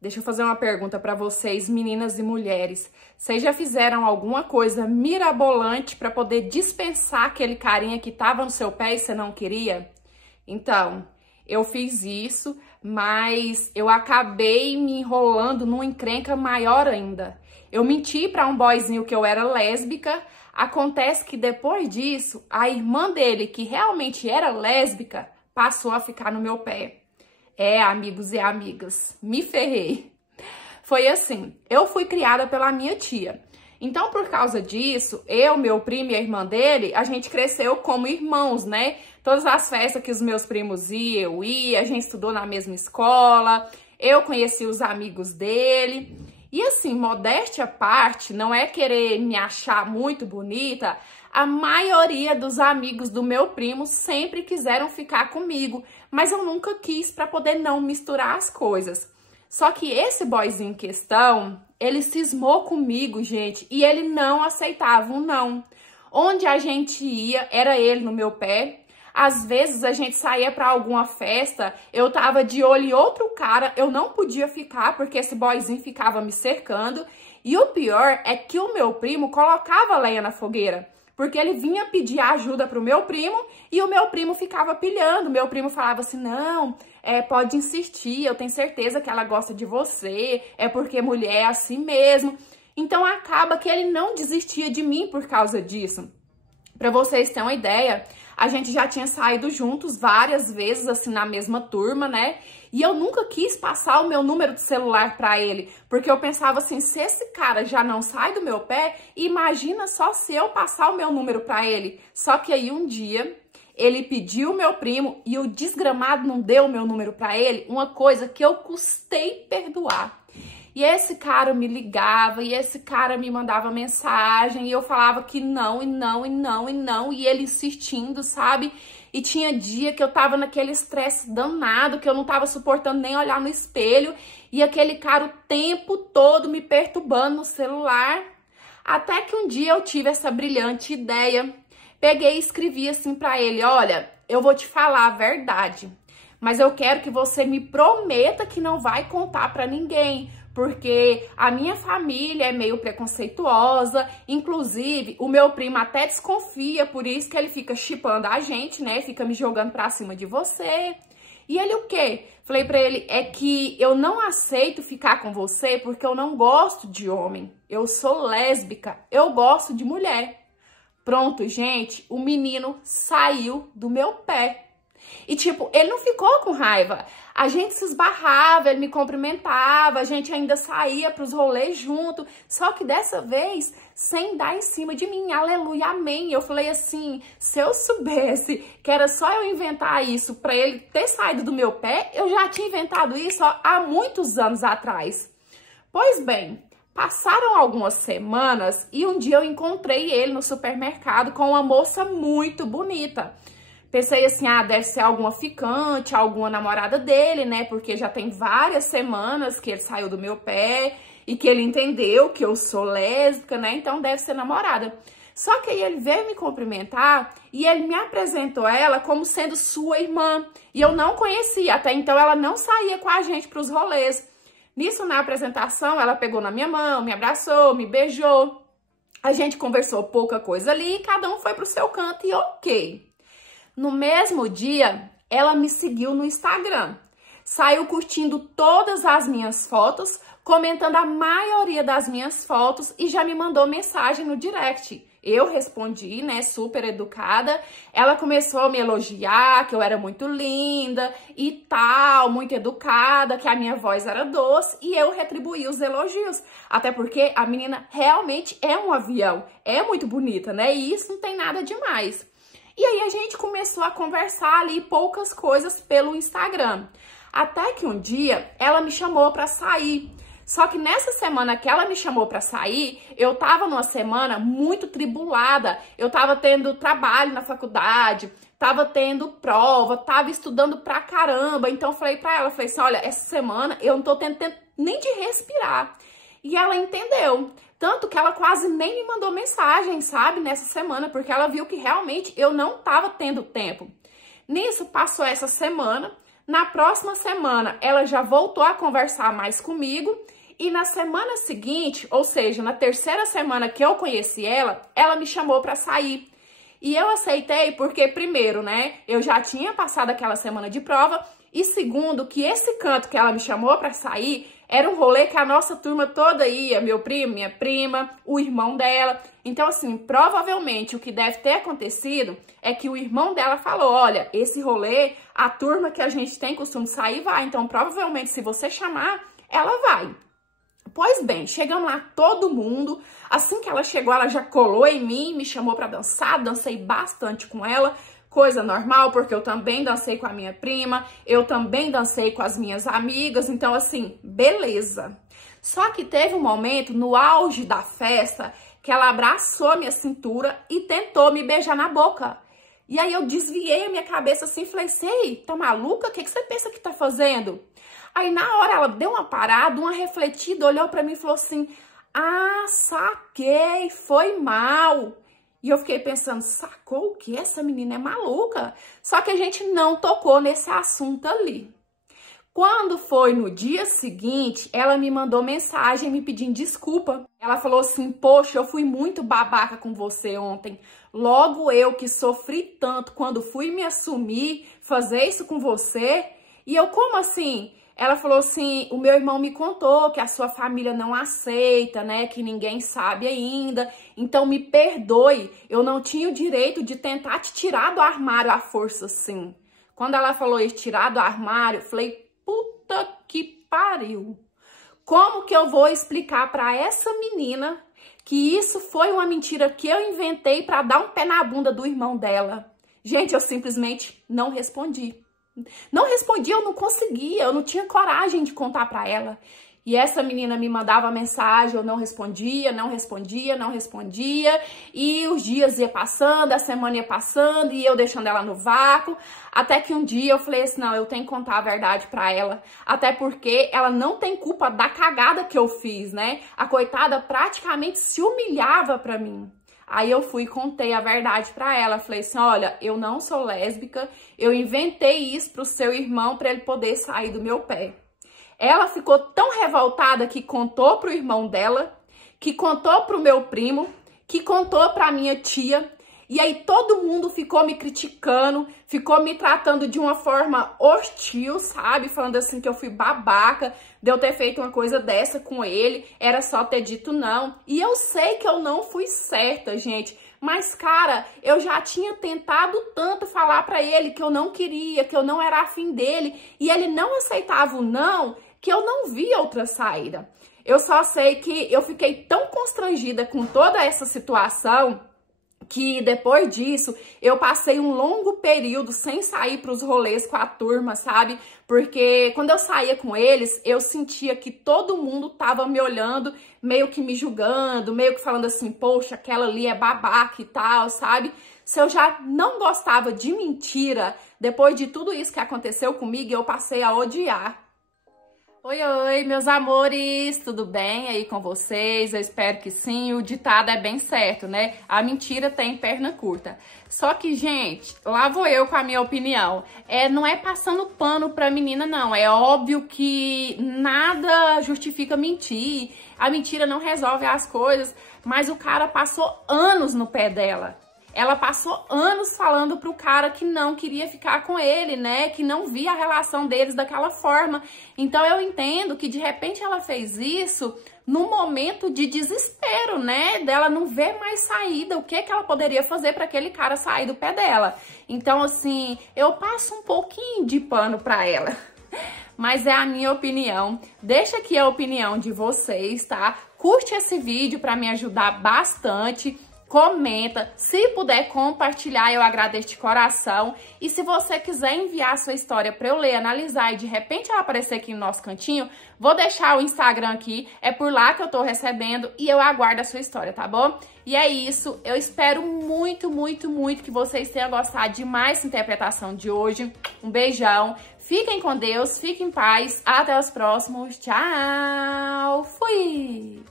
Deixa eu fazer uma pergunta para vocês, meninas e mulheres. Vocês já fizeram alguma coisa mirabolante para poder dispensar aquele carinha que estava no seu pé e você não queria? Então, eu fiz isso, mas eu acabei me enrolando numa encrenca maior ainda. Eu menti para um boyzinho que eu era lésbica. Acontece que depois disso, a irmã dele, que realmente era lésbica, passou a ficar no meu pé. É, amigos e amigas, me ferrei. Foi assim, eu fui criada pela minha tia. Então, por causa disso, eu, meu primo e a irmã dele, a gente cresceu como irmãos, né? Todas as festas que os meus primos iam, eu ia, a gente estudou na mesma escola, eu conheci os amigos dele. E assim, modéstia à parte, não é querer me achar muito bonita, a maioria dos amigos do meu primo sempre quiseram ficar comigo, mas eu nunca quis para poder não misturar as coisas. Só que esse boyzinho em questão, ele cismou comigo, gente, e ele não aceitava um não. Onde a gente ia, era ele no meu pé. Às vezes a gente saía para alguma festa, eu tava de olho em outro cara, eu não podia ficar porque esse boyzinho ficava me cercando. E o pior é que o meu primo colocava lenha na fogueira, porque ele vinha pedir ajuda pro meu primo e o meu primo ficava pilhando. Meu primo falava assim, não, pode insistir, eu tenho certeza que ela gosta de você, é porque mulher é assim mesmo. Então acaba que ele não desistia de mim por causa disso. Pra vocês terem uma ideia, a gente já tinha saído juntos várias vezes, assim, na mesma turma, né? E eu nunca quis passar o meu número de celular pra ele, porque eu pensava assim, se esse cara já não sai do meu pé, imagina só se eu passar o meu número pra ele. Só que aí um dia, ele pediu o meu primo e o desgramado não deu o meu número pra ele, uma coisa que eu custei perdoar. E esse cara me ligava, e esse cara me mandava mensagem, e eu falava que não, e não, e não, e não, e ele insistindo, sabe? E tinha dia que eu tava naquele estresse danado, que eu não tava suportando nem olhar no espelho, e aquele cara o tempo todo me perturbando no celular. Até que um dia eu tive essa brilhante ideia. Peguei e escrevi assim pra ele, olha, eu vou te falar a verdade, mas eu quero que você me prometa que não vai contar pra ninguém, porque a minha família é meio preconceituosa, inclusive o meu primo até desconfia, por isso que ele fica chipando a gente, né? Fica me jogando pra cima de você. E ele o quê? Falei pra ele, é que eu não aceito ficar com você porque eu não gosto de homem. Eu sou lésbica, eu gosto de mulher. Pronto, gente, o menino saiu do meu pé. E tipo, ele não ficou com raiva. A gente se esbarrava, ele me cumprimentava, a gente ainda saía pros rolês junto. Só que dessa vez, sem dar em cima de mim. Aleluia, amém. Eu falei assim, se eu soubesse que era só eu inventar isso pra ele ter saído do meu pé, eu já tinha inventado isso há muitos anos atrás. Pois bem, passaram algumas semanas e um dia eu encontrei ele no supermercado com uma moça muito bonita. Pensei assim, deve ser alguma ficante, alguma namorada dele, né? Porque já tem várias semanas que ele saiu do meu pé e que ele entendeu que eu sou lésbica, né? Então deve ser namorada. Só que aí ele veio me cumprimentar e ele me apresentou ela como sendo sua irmã. E eu não conhecia, até então ela não saía com a gente para os rolês. Nisso, na apresentação, ela pegou na minha mão, me abraçou, me beijou. A gente conversou pouca coisa ali e cada um foi pro seu canto e ok. No mesmo dia, ela me seguiu no Instagram, saiu curtindo todas as minhas fotos, comentando a maioria das minhas fotos e já me mandou mensagem no direct. Eu respondi, né, super educada. Ela começou a me elogiar, que eu era muito linda e tal, muito educada, que a minha voz era doce e eu retribuí os elogios. Até porque a menina realmente é um avião, é muito bonita, né, e isso não tem nada demais. E aí a gente começou a conversar ali poucas coisas pelo Instagram. Até que um dia ela me chamou para sair. Só que nessa semana que ela me chamou para sair, eu tava numa semana muito tribulada. Eu tava tendo trabalho na faculdade, tava tendo prova, tava estudando pra caramba. Então eu falei pra ela, falei assim, olha, essa semana eu não tô tendo tempo nem de respirar. E ela entendeu. Tanto que ela quase nem me mandou mensagem, sabe, nessa semana, porque ela viu que realmente eu não tava tendo tempo. Nisso, passou essa semana. Na próxima semana, ela já voltou a conversar mais comigo. E na semana seguinte, ou seja, na terceira semana que eu conheci ela, ela me chamou para sair. E eu aceitei porque, primeiro, né, eu já tinha passado aquela semana de prova. E segundo, que esse canto que ela me chamou para sair era um rolê que a nossa turma toda ia, meu primo, minha prima, o irmão dela. Então, assim, provavelmente o que deve ter acontecido é que o irmão dela falou, olha, esse rolê, a turma que a gente tem costume de sair vai. Então, provavelmente, se você chamar, ela vai. Pois bem, chegamos lá todo mundo. Assim que ela chegou, ela já colou em mim, me chamou para dançar, dancei bastante com ela. Coisa normal, porque eu também dancei com a minha prima, eu também dancei com as minhas amigas, então assim, beleza. Só que teve um momento, no auge da festa, que ela abraçou a minha cintura e tentou me beijar na boca. E aí eu desviei a minha cabeça assim, falei, sei, tá maluca? O que você pensa que tá fazendo? Aí na hora ela deu uma parada, uma refletida, olhou pra mim e falou assim, ah, saquei, foi mal. E eu fiquei pensando, sacou o que? Essa menina é maluca. Só que a gente não tocou nesse assunto ali. Quando foi no dia seguinte, ela me mandou mensagem me pedindo desculpa. Ela falou assim, poxa, eu fui muito babaca com você ontem. Logo eu que sofri tanto quando fui me assumir, fazer isso com você. E eu, como assim? Ela falou assim, o meu irmão me contou que a sua família não aceita, né, que ninguém sabe ainda, então me perdoe, eu não tinha o direito de tentar te tirar do armário à força assim. Quando ela falou isso, tirar do armário, eu falei, puta que pariu. Como que eu vou explicar pra essa menina que isso foi uma mentira que eu inventei pra dar um pé na bunda do irmão dela? Gente, eu simplesmente não respondi. Não respondia, eu não conseguia, eu não tinha coragem de contar pra ela. E essa menina me mandava mensagem, eu não respondia, não respondia, não respondia. E os dias iam passando, a semana ia passando, e eu deixando ela no vácuo. Até que um dia eu falei assim, não, eu tenho que contar a verdade pra ela. Até porque ela não tem culpa da cagada que eu fiz, né? A coitada praticamente se humilhava pra mim. Aí eu fui e contei a verdade pra ela. Falei assim, olha, eu não sou lésbica, eu inventei isso pro seu irmão pra ele poder sair do meu pé. Ela ficou tão revoltada que contou pro irmão dela, que contou pro meu primo, que contou pra minha tia. E aí todo mundo ficou me criticando, ficou me tratando de uma forma hostil, sabe? Falando assim que eu fui babaca, de eu ter feito uma coisa dessa com ele, era só ter dito não. E eu sei que eu não fui certa, gente. Mas, cara, eu já tinha tentado tanto falar pra ele que eu não queria, que eu não era afim dele. E ele não aceitava o não, que eu não via outra saída. Eu só sei que eu fiquei tão constrangida com toda essa situação que depois disso eu passei um longo período sem sair para os rolês com a turma, sabe? Porque quando eu saía com eles, eu sentia que todo mundo tava me olhando, meio que me julgando, meio que falando assim, poxa, aquela ali é babaca e tal, sabe? Se eu já não gostava de mentira, depois de tudo isso que aconteceu comigo, eu passei a odiar. Oi, meus amores, tudo bem aí com vocês? Eu espero que sim, o ditado é bem certo, né? A mentira tem perna curta. Só que, gente, lá vou eu com a minha opinião. Não é passando pano pra menina, não. É óbvio que nada justifica mentir. A mentira não resolve as coisas, mas o cara passou anos no pé dela. Ela passou anos falando pro cara que não queria ficar com ele, né? Que não via a relação deles daquela forma. Então eu entendo que de repente ela fez isso num momento de desespero, né? Dela não ver mais saída, o que que ela poderia fazer para aquele cara sair do pé dela. Então, assim, eu passo um pouquinho de pano pra ela. Mas é a minha opinião. Deixa aqui a opinião de vocês, tá? Curte esse vídeo para me ajudar bastante. Comenta, se puder compartilhar, eu agradeço de coração. E se você quiser enviar sua história para eu ler, analisar e de repente ela aparecer aqui no nosso cantinho, vou deixar o Instagram aqui, é por lá que eu tô recebendo e eu aguardo a sua história, tá bom? E é isso, eu espero muito, muito, muito que vocês tenham gostado de mais essa interpretação de hoje. Um beijão, fiquem com Deus, fiquem em paz, até os próximos, tchau, fui!